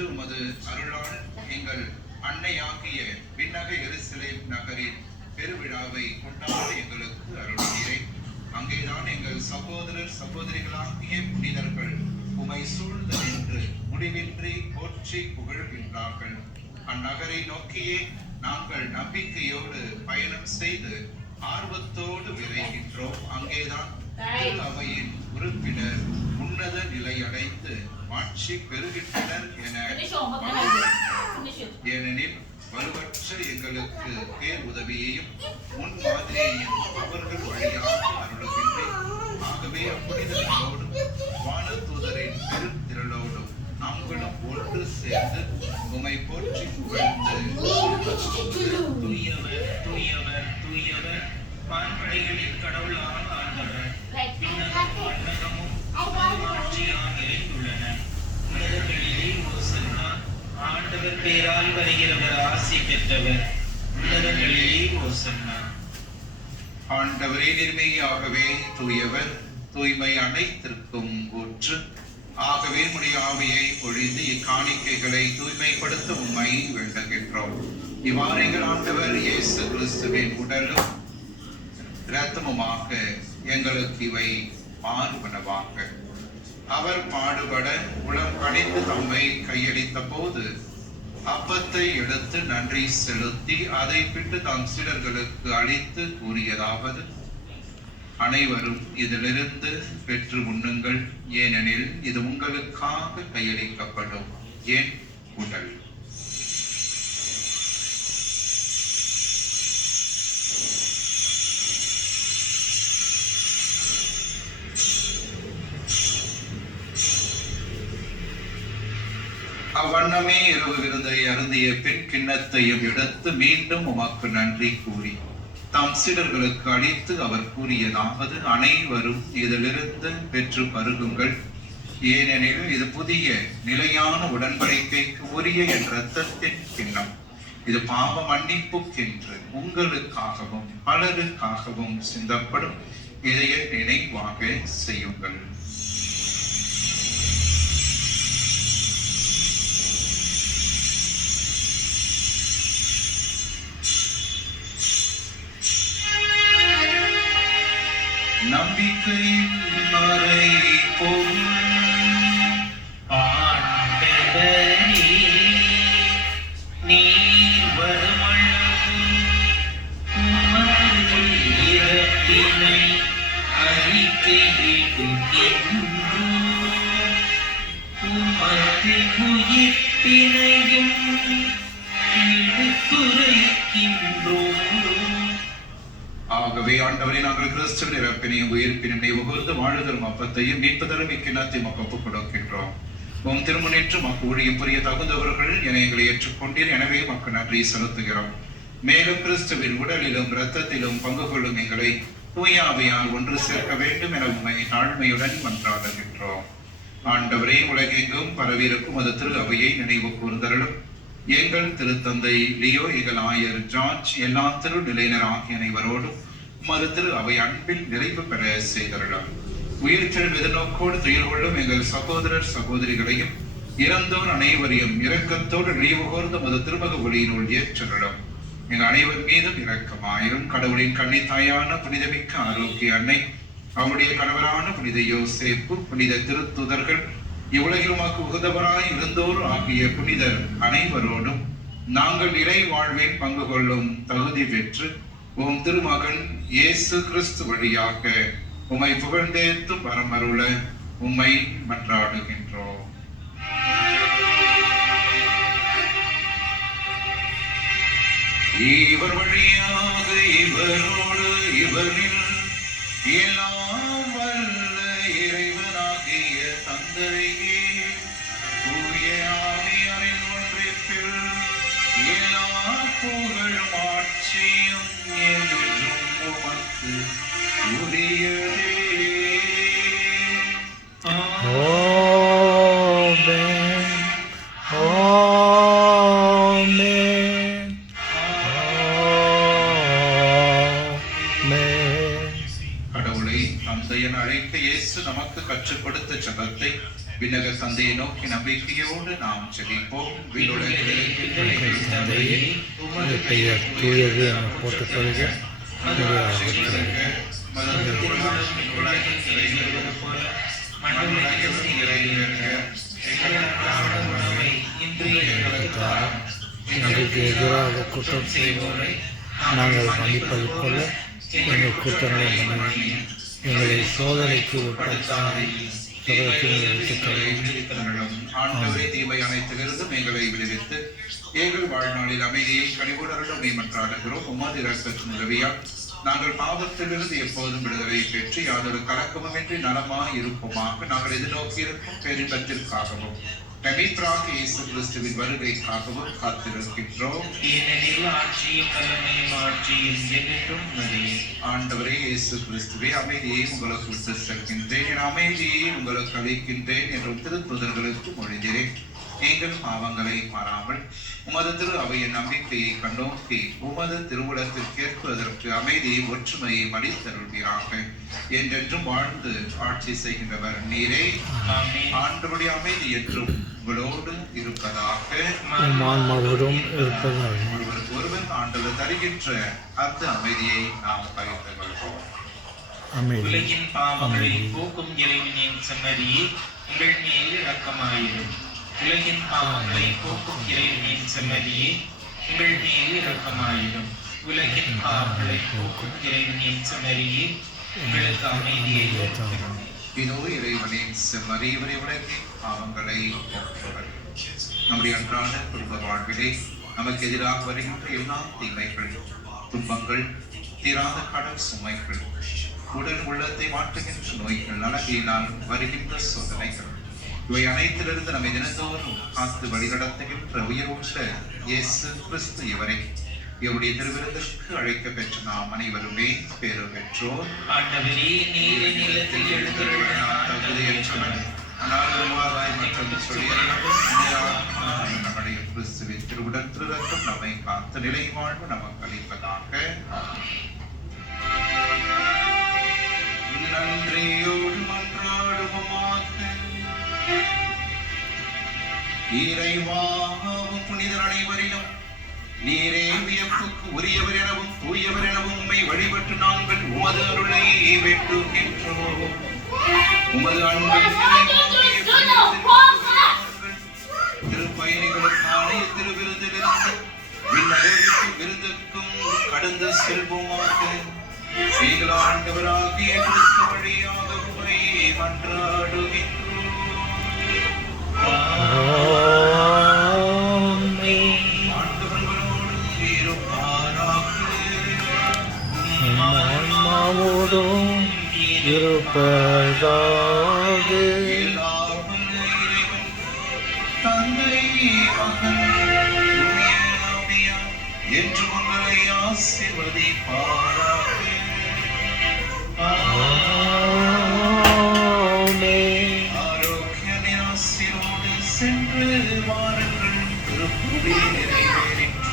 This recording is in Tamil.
உமது அருளால் எங்கள் அன்னையாகிய விண்ணக எருசலேம் நகரின் பெருவிழாவை கொண்டாட எங்களுக்கு அருளினீரே. அங்கேதான் எங்கள் சகோதரர் சகோதரிகளாகிய புனிதர்கள் உமை சூழ்ந்து நின்று முடிவின்றி போற்றி புகழ்கின்றார்கள். அந்நகரை நோக்கியே நாங்கள் நம்பிக்கையோடு பயணம் செய்து ஆர்வத்தோடு விரைகின்றோம். அங்கேதான் அவையின் உறுப்பினர் உன்னத நிலை அடைந்து மாட்சி பெறுகின்றனர் என, ஏனெனில் வலுவற்ற எங்களுக்கு பேர் உதவியையும் முன்மாதிரியையும் அவர்கள் வழியாக அருளுகின்றேன். ஆகவே அப்புனிதர்களோடும் வானதூதரின் பெருந்திரளோடும் நாங்களும் ஒன்று சேர்ந்து உமை போற்றி புகழ்ந்து, தூயவர் தூயவர் தூயவர் வான்படைகளின் கடவுளான ஆண்டவர், விண்ணகமும் ஆட்சியால் நிறைந்துள்ளன. உன்னதங்களிலே ஓசன்னா. ஆண்டவர் பேரால் வருகிறவர் ஆசி பெற்றவர். உன்னதங்களிலே ஓசன்னா. ஆண்டவரே நிர்மையாகவே தூயவர், தூய்மை அனைத்திற்கும் ஊற்று. ஆகவே உம்முடைய ஆவியை பொழிந்து இக்காணிக்கைகளை தூய்மைப்படுத்த உம்மை வேண்டுகின்றோம். இவ்வாறு எங்கள் ஆண்டவர் இயேசு கிறிஸ்துவின் உடலும் இரத்தமுமாக எங்களுக்கு இவை மாறுபனவாக. அவர் பாடுபட உளம் கனிந்து தம்மை கையளித்த போது அப்பத்தை எடுத்து நன்றி செலுத்தி அதை பிட்டு தம் சீடர்களுக்கு அளித்து கூறியதாவது: அனைவரும் இதிலிருந்து பெற்று உண்ணுங்கள், ஏனெனில் இது உங்களுக்காக கையளிக்கப்படும் என் உடல். அவ்வண்ணமே இரவு விருந்தை அருந்திய பின் கிண்ணத்தையும் எடுத்து மீண்டும் உமக்கு நன்றி கூறி தாம் சீடர்களுக்கு அளித்து அவர் கூறியதாவது: அனைவரும் இதிலிருந்து பெற்று பருகுங்கள், ஏனெனில் இது புதிய நிலையான உடன்படிக்கைக்கு உரிய என் இரத்தத்தின் கிண்ணம். இது பாவ மன்னிப்புக்கென்று உங்களுக்காகவும் பலருக்காகவும் சிந்தப்படும். இதை நினைவாக செய்யுங்கள். நம்பிக்கையின் மறை பொருள் ஆண்டவரே, நீர் வருமளவு உமது இறப்பினை அறிக்கையிடுகின்றோம், உமது உயிர்ப்பினையும் எடுத்துரைக்கின்றோம். ஆகவே ஆண்டவரே, நாங்கள் கிறிஸ்துவின் இறப்பினையும் உயிர்ப்பினையும் நினைவுகூர்ந்து வாழுதலும் அப்பத்தையும் மீட்புதலும் இக்கிண்ணத்தையும் ஒப்புக் கொடுக்கின்றோம். உம் திருமுன்னேற்று மக்கு ஊழியம் புரிய தகுந்தவர்கள் என எங்களை ஏற்றுக்கொண்டீர். எனவே மக்கு நன்றி செலுத்துகிறோம். மேலும் கிறிஸ்துவின் உடலிலும் இரத்தத்திலும் பங்கு கொள்ளும் எங்களை தூய ஆவியால் ஒன்று சேர்க்க வேண்டும் என உண்மை தாழ்மையுடன் மன்றாடுகின்றோம். ஆண்டவரே, உலகெங்கும் பரவியிருக்கும் அது திரு அவையை நினைவு கூர்ந்தருளும். எங்கள் திருத்தந்தை லியோ, எங்கள் ஆயர் ஜார்ஜ், எல்லா திரு நிலையினர் ஆகிய அனைவரோடும் மறு திரு அவை அன்பில் நிறைவு பெற செய்தருளும். உயிர்த்தெழும் எதிர்நோக்கோடு துயில் கொள்ளும் எங்கள் சகோதரர் சகோதரிகளையும் இறந்தோர் அனைவரையும் இரக்கத்தோடு நினைவு கூர்ந்து மது திருமக ஒளியினுள் ஏற்றருளும். எங்கள் அனைவர் மீதும் இரக்கமாயிரும். கடவுளின் கன்னி தாயான புனிதமிக்க ஆரோக்கிய அன்னை, அவருடைய கணவரான புனித யோசேப்பு, புனித திருத்துதர்கள், இவ்வுலகில் உமக்கு உகந்தவராய் இருந்தோர் ஆகிய புனிதர் அனைவரோடும் நாங்கள் இறை வாழ்வில் பங்கு கொள்ளும் தகுதி பெற்று உம் திருமகன் இயேசு கிறிஸ்து வழியாக உம்மை புகழ்ந்தேத்தும் வரமருள உம்மை மன்றாடுகின்றோம். இவர் வழியாக இவரோடு இவரில் எல்லாம் வல்ல இறைவனாகிய தந்தையே, தூய ஆவியாரின் ஒன்றிப்பில் எல்லா புகழும் ஆட்சியும் என்றும் உமக்கு உரியதே. கடவுளை நம் செயல் அழைக்க இயேசு நமக்கு கற்றுக் கொடுத்த ஜெபத்தை விண்ணக தந்தையை நோக்கி நம்பிக்கையோடு நாம் செபிப்போம். தந்தையே, உமது பெயர் தூயது என போட்டுக் கொள்க. எங்களுக்கு எதிராக குற்றம் செய்வோரை நாங்கள் மன்னிப்பது போல எங்கள் குற்றங்களை மன்னியும். எங்களை சோதனைக்கு உட்படுத்தாமல் ஆண்டவரே, தீமை அனைத்திலிருந்தும் எங்களை விடுவித்து எங்கள் வாழ்நாளில் அமைதியை கனிவுடருடன் மேம்பற்றாடுகிறோம். உமது இரக்கத்தின் உதவியால் நாங்கள் பாவத்திலிருந்து எப்போதும் விடுதலை பெற்று யாதொரு கலக்கமுமின்றி நலமாய் இருப்போமாக நாங்கள் எதிர்நோக்கி இருக்கும் பெரும்பத்திற்காகவும் மீட்பராக இயேசு கிறிஸ்துவின் வருகைக்காகவும் காத்திருக்கின்றோம். ஆண்டவரே இயேசு கிறிஸ்துவே, அமைதியை உங்களுக்கு விட்டு செல்கின்றேன், என் அமைதியை உங்களுக்கு அளிக்கின்றேன் என்றும் திருத்தூதர்களுக்கு மொழிகிறேன். எங்கள் பாவங்களை மாறாமல் உமது திரு அவையின் நம்பிக்கையை கண்டோக்கி உமது திருவுளத்திற்கேற்பதற்கு அமைதியை ஒற்றுமையை அளித்தருள்வீராக. என்றென்றும் வாழ்ந்து ஆட்சி செய்கின்றவர் நீரே. ஆண்டவருடைய அமைதி என்றும் உங்களோடு இருப்பதாக. ஒருவர் ஆண்டவர் தருகின்ற அந்த அமைதியை நாம் பகிர்ந்து கொள்வோம். உலகின் பாவங்களை போக்கும் இறைவனின் செம்மறியே, உங்கள் மீது இரக்கமாயிரும். உலகின் பாவங்களை போக்கும் இறைவனின் செம்மறியே, உங்கள் மீது இரக்கமாயிரும். உலகின் பாவங்களை போக்கும் இறைவனின் செம்மறியே, உங்களுக்கு அமைதியை ஏற்படும். இதோ இறைவனின் செம்மறி, இவரை உலகி பாவங்களை போக்குபவர். நம்முடைய அன்றாட குடும்ப வாழ்விலே நமக்கு எதிராக வருகின்ற எல்லா தீமைகள், துன்பங்கள், தீராத கடல் சுமைகள், உடல் உள்ளத்தை மாற்றுகின்ற நோய்கள், அழகினால் வருகின்ற சோதனைகள், இவை அனைத்திலிருந்து நம்மை தினந்தோறும் காத்து வழிநடத்துகின்ற உயிருள்ள இயேசு கிறிஸ்து இவரை இவருடைய திருவிருந்திற்கு அழைக்க பெற்ற நாம் அனைவருமே பேறு பெற்றோர். ஆண்டவரே, நீர் நிலத்தில் எழுந்தருளினார் தகுதியற்றவன், ஆனால் உருவாகாய் மற்றும் சொல்லியறவும் நம்முடைய கிறிஸ்துவின் திருவுடல் திருரத்தம் நம்மை காத்து நிலை வாழ்வு நமக்கு அளிப்பதாக. நன்றியோடு மன்றாடுவோமாக. இறைவா, புனிதர் அனைவரிலும் நீரே வியப்புக்கு உரியவர் எனவும் தூயவர் எனவும் உம்மை வழிபட்டு நாங்கள் உமது அருளை வேண்டுகின்றோம். உமது அன்பை திருப்பயணிகளுக்கான திருவிருந்திலிருந்து விண்ணகருக்கும் விருந்துக்கும் கடந்து செல்வோமாக. நீங்கள் ஆண்டவராகிய கிறிஸ்து வழியாக உம்மை மன்றாடுகின்றோம். இருப்பதாக. தந்தை, மகன், என்று உங்களை ஆசீர்வதிப்பாராக. ஆரோக்கிய நிராசிரோடு சென்று வாருங்கள். திருப்பதி நிறைவேறிற்று.